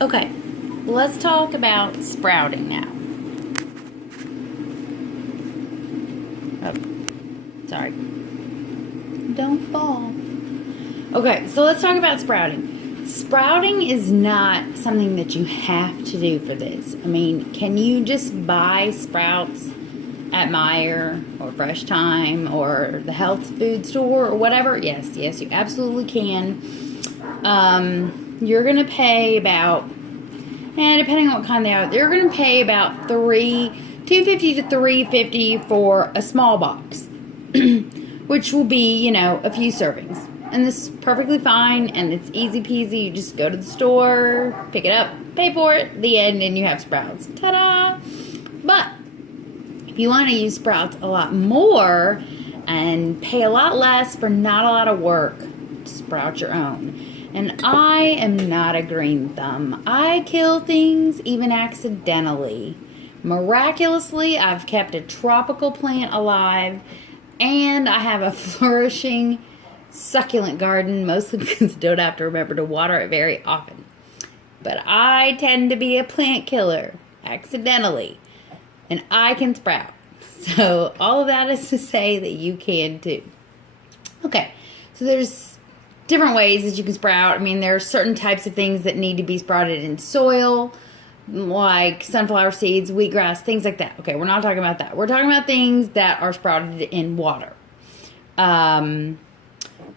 Okay, let's talk about sprouting now. Oh, sorry. Don't fall. Okay, so let's talk about sprouting. Sprouting is not something that you have to do for this. I mean, can you just buy sprouts at Meijer or Fresh Time or the health food store or whatever? Yes, you absolutely can. You're going to pay about, depending on what kind they are, they're going to pay about $2.50 to $3.50 for a small box, which will be, a few servings. And this is perfectly fine, and it's easy peasy. You just go to the store, pick it up, pay for it, the end, and you have sprouts. Ta-da! But if you want to use sprouts a lot more and pay a lot less for not a lot of work, sprout your own. And I am not a green thumb. I kill things even accidentally. Miraculously, I've kept a tropical plant alive, and I have a flourishing succulent garden, mostly because I don't have to remember to water it very often. But I tend to be a plant killer, accidentally, and I can sprout. So all of that is to say that you can too. Okay, so there's different ways that you can sprout. I mean, there are certain types of things that need to be sprouted in soil, like sunflower seeds, wheatgrass, things like that. Okay, we're not talking about that. We're talking about things that are sprouted in water.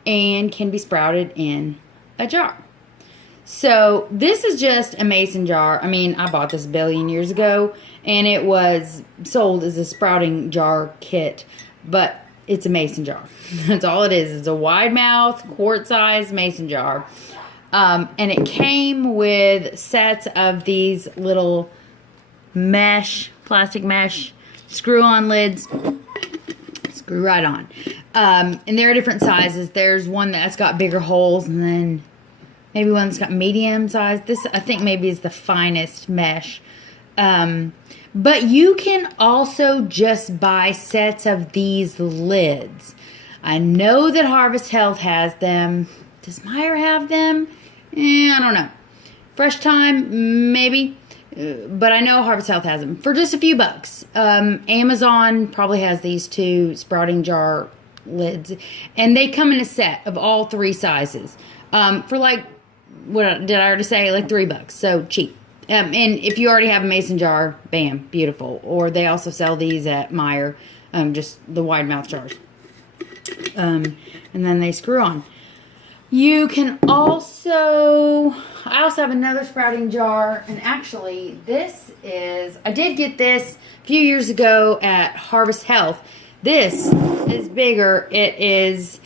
And can be sprouted in a jar. So this is just a mason jar. I mean, I bought this a billion years ago, and it was sold as a sprouting jar kit, but it's a mason jar. That's all it is. It's a wide mouth, quart-sized mason jar. And it came with sets of these little plastic mesh, screw-on lids. Screw right on. And there are different sizes. There's one that's got bigger holes, and then maybe one that's got medium size. This, I think, maybe is the finest mesh. But you can also just buy sets of these lids. I know that Harvest Health has them. Does Meijer have them? I don't know. Fresh Time, maybe. But I know Harvest Health has them for just a few bucks. Amazon probably has these two sprouting jar lids, and they come in a set of all three sizes for like, what did I already say? Like $3, so cheap. And if you already have a mason jar, bam, beautiful. Or they also sell these at Meijer, just the wide mouth jars. And then they screw on. You can also, I also have another sprouting jar, and actually I did get this a few years ago at Harvest Health. This is bigger. It is,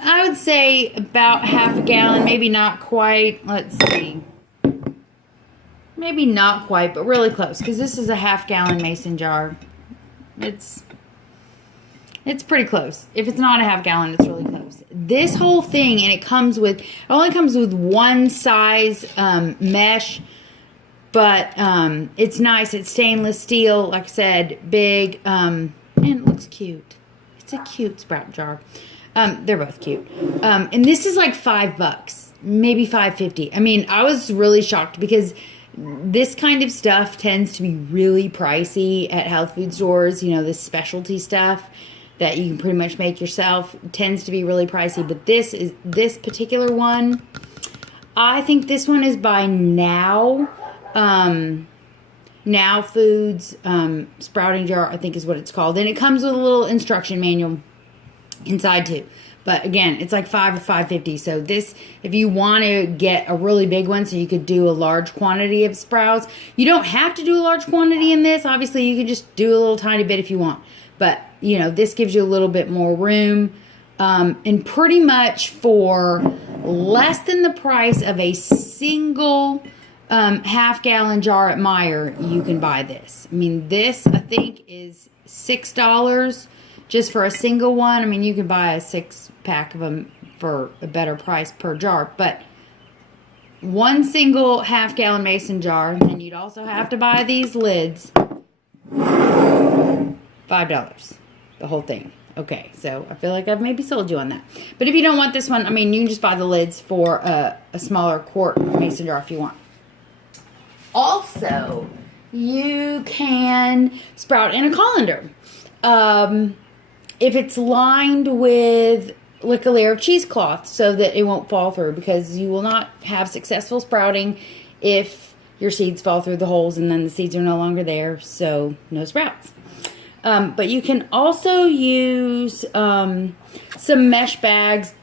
I would say, about half a gallon, maybe not quite. Let's see. Maybe not quite, but really close, because this is a half-gallon mason jar. It's pretty close. If it's not a half gallon, it's really close. This whole thing, and it only comes with one size mesh, but it's nice. It's stainless steel, like I said, big, and it looks cute. It's a cute sprout jar. They're both cute. And this is like $5, maybe $5.50. I mean, I was really shocked because this kind of stuff tends to be really pricey at health food stores. This specialty stuff that you can pretty much make yourself tends to be really pricey. But this particular one, I think this one is by Now. Now Foods sprouting jar, I think is what it's called. And it comes with a little instruction manual inside too. But again, it's like $5 or $5.50. So this, if you want to get a really big one so you could do a large quantity of sprouts, you don't have to do a large quantity in this. Obviously, you can just do a little tiny bit if you want. But, this gives you a little bit more room. And pretty much for less than the price of a single half-gallon jar at Meijer, you can buy this. I mean, this, I think, is $6 just for a single one. I mean, you can buy a 6-pack of them for a better price per jar. But one single half-gallon mason jar, and you'd also have to buy these lids, $5. The whole thing. Okay, so I feel like I've maybe sold you on that. But if you don't want this one, I mean, you can just buy the lids for a smaller quart mason jar if you want. also, you can sprout in a colander. If it's lined with like a layer of cheesecloth so that it won't fall through, because you will not have successful sprouting if your seeds fall through the holes and then the seeds are no longer there, so no sprouts. But you can also use some mesh bags.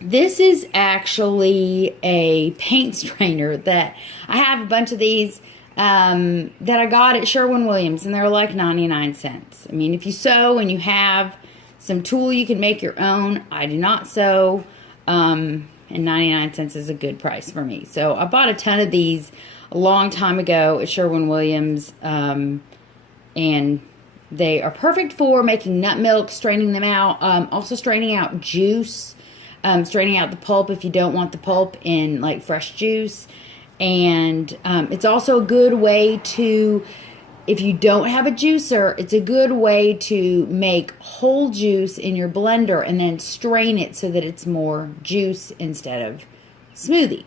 This is actually a paint strainer that I have a bunch of these that I got at Sherwin-Williams, and they're like 99 cents. I mean, if you sew and you have some tool, you can make your own. I do not sew, and 99 cents is a good price for me. So I bought a ton of these a long time ago at Sherwin-Williams, and they are perfect for making nut milk, straining them out, also straining out juice, straining out the pulp if you don't want the pulp in like fresh juice. And it's also a good way to, if you don't have a juicer, it's a good way to make whole juice in your blender and then strain it so that it's more juice instead of smoothie.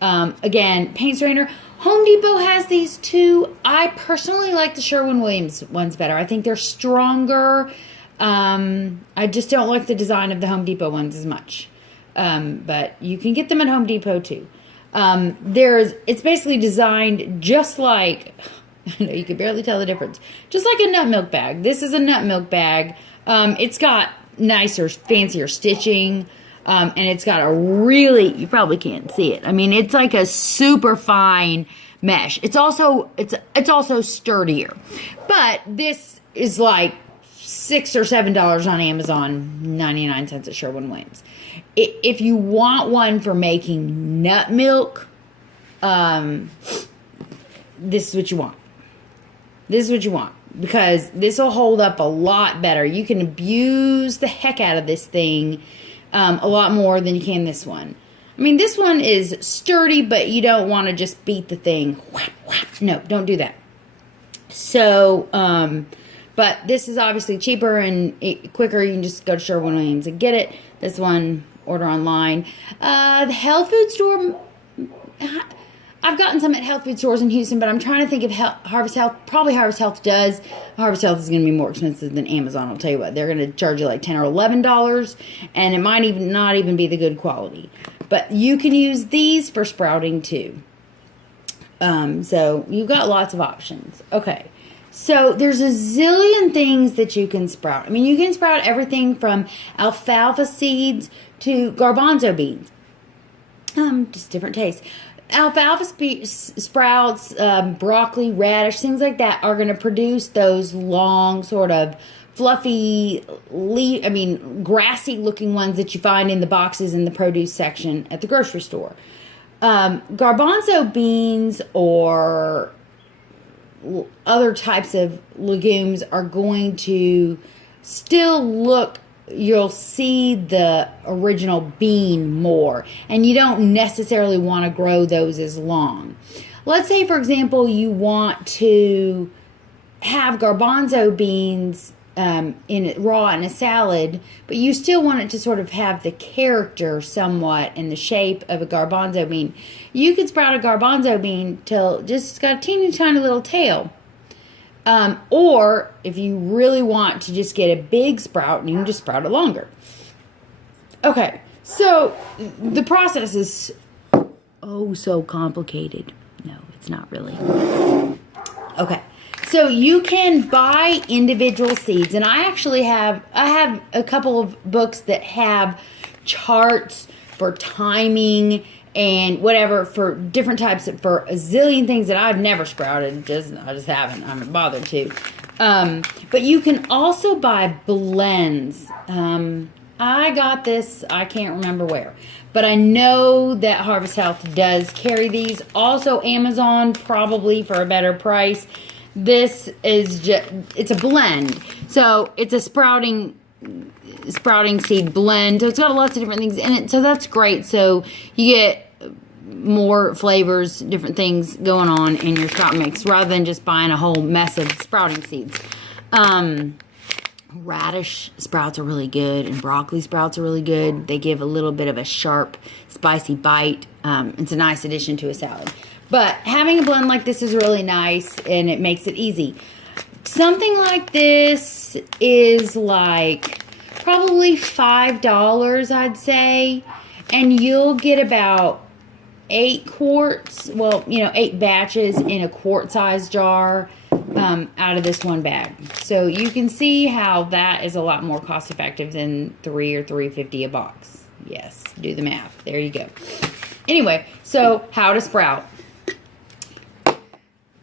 Again, paint strainer. Home Depot has these too. I personally like the Sherwin-Williams ones better. I think they're stronger. I just don't like the design of the Home Depot ones as much. But you can get them at Home Depot too. It's basically designed just like, I know you can barely tell the difference, just like a nut milk bag. This is a nut milk bag. It's got nicer, fancier stitching. And it's got a really, you probably can't see it. I mean, it's like a super fine mesh. It's also sturdier. But this is like $6 or $7 on Amazon, 99 cents at Sherwin-Williams. If you want one for making nut milk, this is what you want. This is what you want, because this will hold up a lot better. You can abuse the heck out of this thing a lot more than you can this one. I mean, this one is sturdy, but you don't want to just beat the thing. Whap, whap. No, don't do that. So, but this is obviously cheaper and quicker. You can just go to Sherwin-Williams and get it. This one, order online. The health food store, I've gotten some at health food stores in Houston, but I'm trying to think of Harvest Health. Probably Harvest Health does. Harvest Health is going to be more expensive than Amazon. I'll tell you what, they're going to charge you like $10 or $11, and it might even not even be the good quality. But you can use these for sprouting too. So you've got lots of options. Okay, so there's a zillion things that you can sprout. I mean, you can sprout everything from alfalfa seeds to garbanzo beans. Just different tastes. Alfalfa sprouts, broccoli, radish, things like that are going to produce those long, sort of fluffy, grassy looking ones that you find in the boxes in the produce section at the grocery store. Garbanzo beans or other types of legumes are going to still look, you'll see the original bean more, and you don't necessarily want to grow those as long. Let's say, for example, you want to have garbanzo beans raw in a salad, but you still want it to sort of have the character somewhat in the shape of a garbanzo bean. You could sprout a garbanzo bean till just got a teeny tiny little tail. Or if you really want to just get a big sprout, you can just sprout it longer. Okay, so the process is so complicated. No, it's not really. Okay, so you can buy individual seeds, and I have a couple of books that have charts for timing and whatever for different types for a zillion things that I've never sprouted. I just haven't bothered to. But you can also buy blends. I got this, I can't remember where, but I know that Harvest Health does carry these. Also Amazon, probably for a better price. This is it's a blend. So it's a sprouting seed blend. So it's got lots of different things in it. So that's great. So you get more flavors, different things going on in your sprout mix rather than just buying a whole mess of sprouting seeds. Radish sprouts are really good, and broccoli sprouts are really good. They give a little bit of a sharp, spicy bite. It's a nice addition to a salad. But having a blend like this is really nice, and it makes it easy. Something like this is like probably $5, I'd say. And you'll get about 8 quarts, well, 8 batches in a quart-sized jar out of this one bag. So you can see how that is a lot more cost-effective than $3 or $3.50 a box. Yes, do the math. There you go. Anyway, so how to sprout.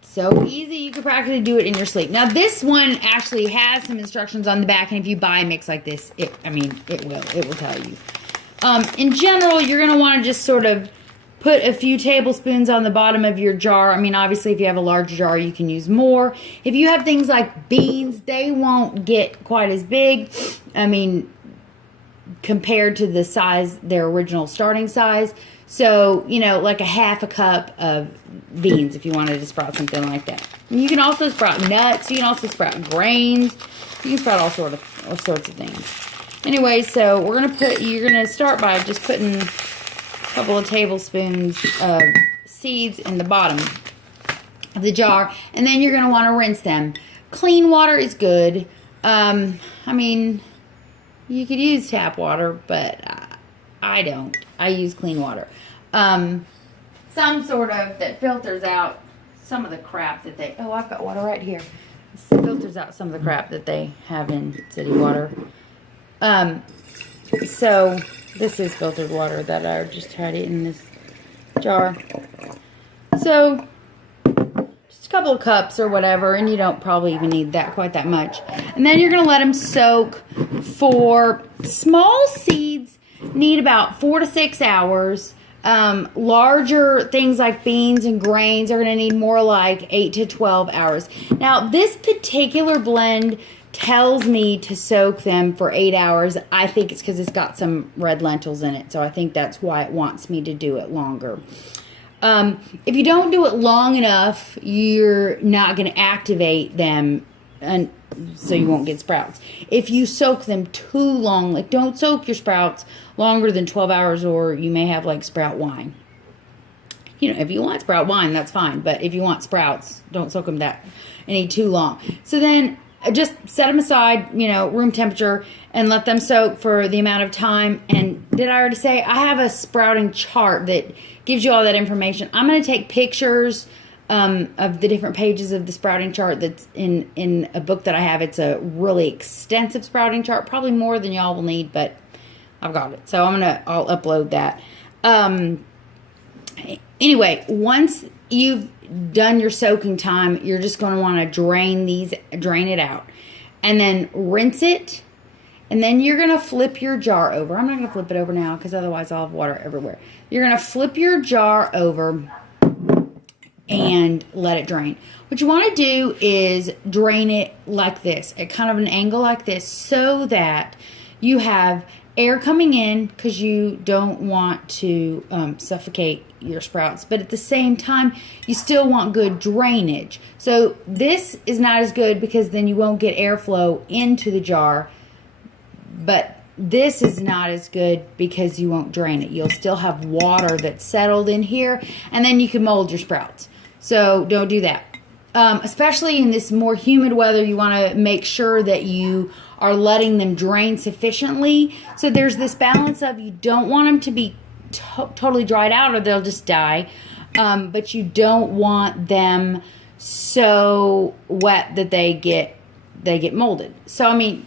So easy, you could practically do it in your sleep. Now this one actually has some instructions on the back, and if you buy a mix like this, it will tell you. In general, you're going to want to just sort of put a few tablespoons on the bottom of your jar. I mean, obviously, if you have a large jar, you can use more. If you have things like beans, they won't get quite as big. I mean, compared to the size, their original starting size. So, like a half a cup of beans if you wanted to sprout something like that. And you can also sprout nuts. You can also sprout grains. You can sprout all sorts of things. Anyway, so you're gonna start by just putting a couple of tablespoons of seeds in the bottom of the jar, and then you're gonna want to rinse them. Clean water is good. I mean, you could use tap water, but I don't. I use clean water. Some sort of that filters out some of the crap that they. Oh, I've got water right here. This filters out some of the crap that they have in city water. So this is filtered water that I just had in this jar. So just a couple of cups or whatever, and you don't probably even need quite that much. And then you're going to let them soak for small seeds. Need about 4 to 6 hours. Larger things like beans and grains are going to need more like 8 to 12 hours. Now, this particular blend tells me to soak them for 8 hours. I think it's because it's got some red lentils in it, so I think that's why it wants me to do it longer. If you don't do it long enough, you're not going to activate them, and so you won't get sprouts. If you soak them too long, like don't soak your sprouts longer than 12 hours, or you may have like sprout wine. If you want sprout wine, that's fine, but if you want sprouts, don't soak them any too long. So then just set them aside, room temperature, and let them soak for the amount of time. And did I already say I have a sprouting chart that gives you all that information? I'm going to take pictures of the different pages of the sprouting chart that's in a book that I have. It's a really extensive sprouting chart, probably more than y'all will need, but I've got it. So I'll upload that. Anyway, once you've done your soaking time, you're just going to want to drain it out, and then rinse it, and then you're going to flip your jar over. I'm not going to flip it over now because otherwise I'll have water everywhere. You're going to flip your jar over and let it drain. What you want to do is drain it like this, at kind of an angle like this, so that you have air coming in, because you don't want to suffocate your sprouts, but at the same time you still want good drainage. So this is not as good because then you won't get airflow into the jar, but this is not as good because you won't drain it. You'll still have water that's settled in here, and then you can mold your sprouts. So don't do that. Especially in this more humid weather, you want to make sure that you are letting them drain sufficiently. So there's this balance of, you don't want them to be totally dried out or they'll just die. But you don't want them so wet that they get molded. So, I mean,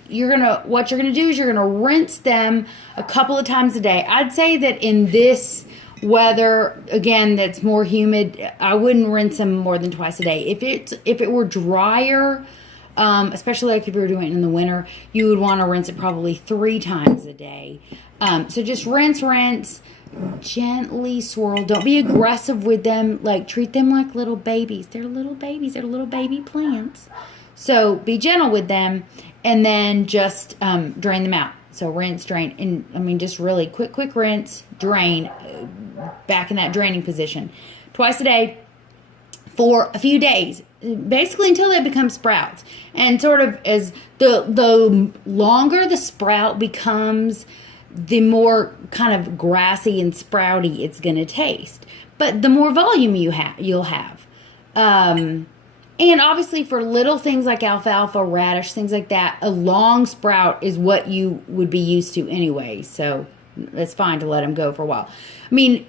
what you're gonna do is you're gonna rinse them a couple of times a day. I'd say that in this weather, again, that's more humid, I wouldn't rinse them more than twice a day. If it were drier, especially like if you were doing it in the winter, you would want to rinse it probably 3 times a day. So just rinse, gently swirl. Don't be aggressive with them. Like, treat them like little babies. They're little babies. They're little baby plants. So be gentle with them, and then just drain them out. So rinse, drain, and I mean just really quick rinse, drain, back in that draining position. Twice a day for a few days, basically until they become sprouts. And sort of as the longer the sprout becomes, the more kind of grassy and sprouty it's going to taste. But the more volume you'll have. And obviously for little things like alfalfa, radish, things like that, a long sprout is what you would be used to anyway. So it's fine to let them go for a while. I mean,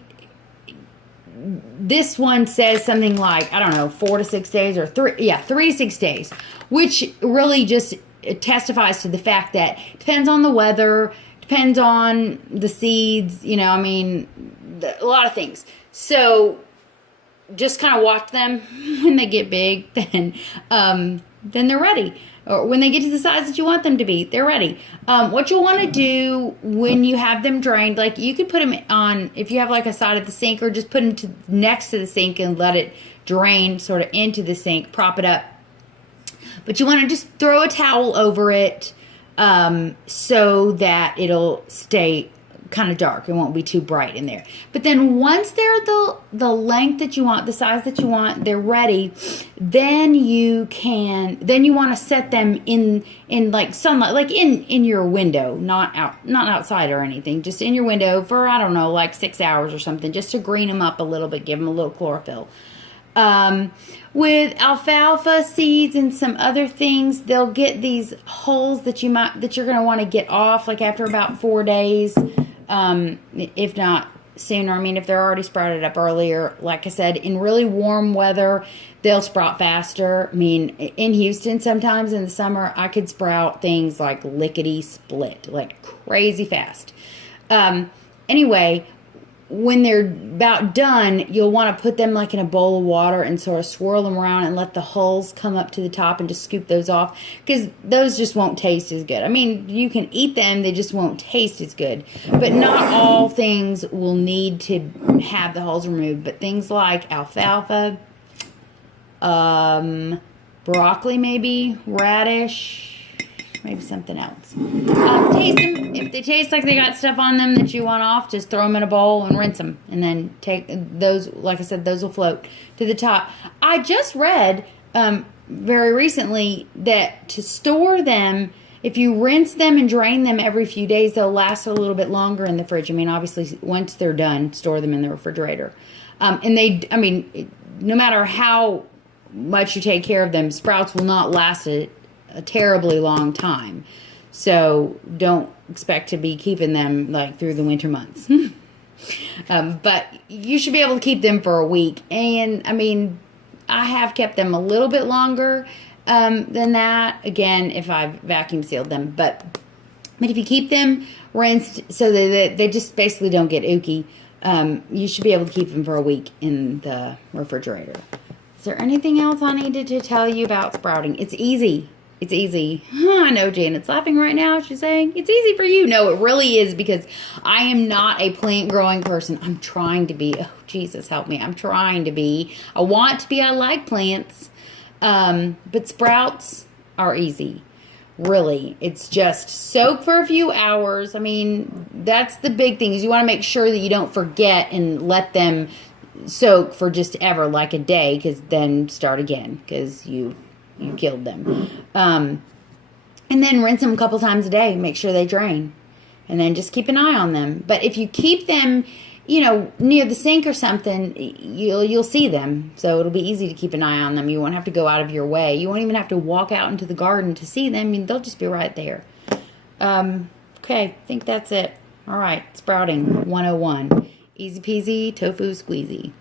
this one says something like, I don't know, 4 to 6 days or 3 to 6 days, which really just testifies to the fact that it depends on the weather, depends on the seeds, you know, I mean, a lot of things. So just kind of watch them. When they get big, then they're ready. Or when they get to the size that you want them to be, they're ready. What you'll want to do when you have them drained, like you could put them on, if you have like a side of the sink, or just put them next to the sink and let it drain sort of into the sink, prop it up. But you want to just throw a towel over it so that it'll stay kind of dark. It won't be too bright in there. But then once they're the length that you want, the size that you want, they're ready, then you want to set them in like sunlight, like in your window, not outside or anything, just in your window for, I don't know, like 6 hours or something, just to green them up a little bit, give them a little chlorophyll. With alfalfa seeds and some other things, they'll get these holes that you're going to want to get off like after about 4 days. If not sooner. I mean, if they're already sprouted up earlier, like I said, in really warm weather, they'll sprout faster. I mean, in Houston, sometimes in the summer, I could sprout things like lickety-split, like crazy fast. Anyway, when they're about done, you'll want to put them like in a bowl of water and sort of swirl them around and let the hulls come up to the top and just scoop those off, because those just won't taste as good. I mean, you can eat them, they just won't taste as good. But not all things will need to have the hulls removed, but things like alfalfa, broccoli maybe, radish, maybe something else. Taste them. If they taste like they got stuff on them that you want off, just throw them in a bowl and rinse them. And then take those, like I said, those will float to the top. I just read very recently that to store them, if you rinse them and drain them every few days, they'll last a little bit longer in the fridge. I mean, obviously, once they're done, store them in the refrigerator. No matter how much you take care of them, sprouts will not last a terribly long time. So don't expect to be keeping them like through the winter months. But you should be able to keep them for a week. And I mean, I have kept them a little bit longer than that. Again, if I've vacuum sealed them. But if you keep them rinsed so that they just basically don't get ooky, you should be able to keep them for a week in the refrigerator. Is there anything else I needed to tell you about sprouting? It's easy. It's easy. I know Janet's laughing right now. She's saying, it's easy for you. No, it really is, because I am not a plant growing person. I'm trying to be. Oh, Jesus, help me. I'm trying to be. I want to be. I like plants. But sprouts are easy. Really. It's just soak for a few hours. I mean, that's the big thing, is you want to make sure that you don't forget and let them soak for just ever, like a day, because then start again, because you killed them. And then rinse them a couple times a day. Make sure they drain. And then just keep an eye on them. But if you keep them, near the sink or something, you'll see them. So it'll be easy to keep an eye on them. You won't have to go out of your way. You won't even have to walk out into the garden to see them. I mean, they'll just be right there. Okay, I think that's it. All right, sprouting 101. Easy peasy, tofu squeezy.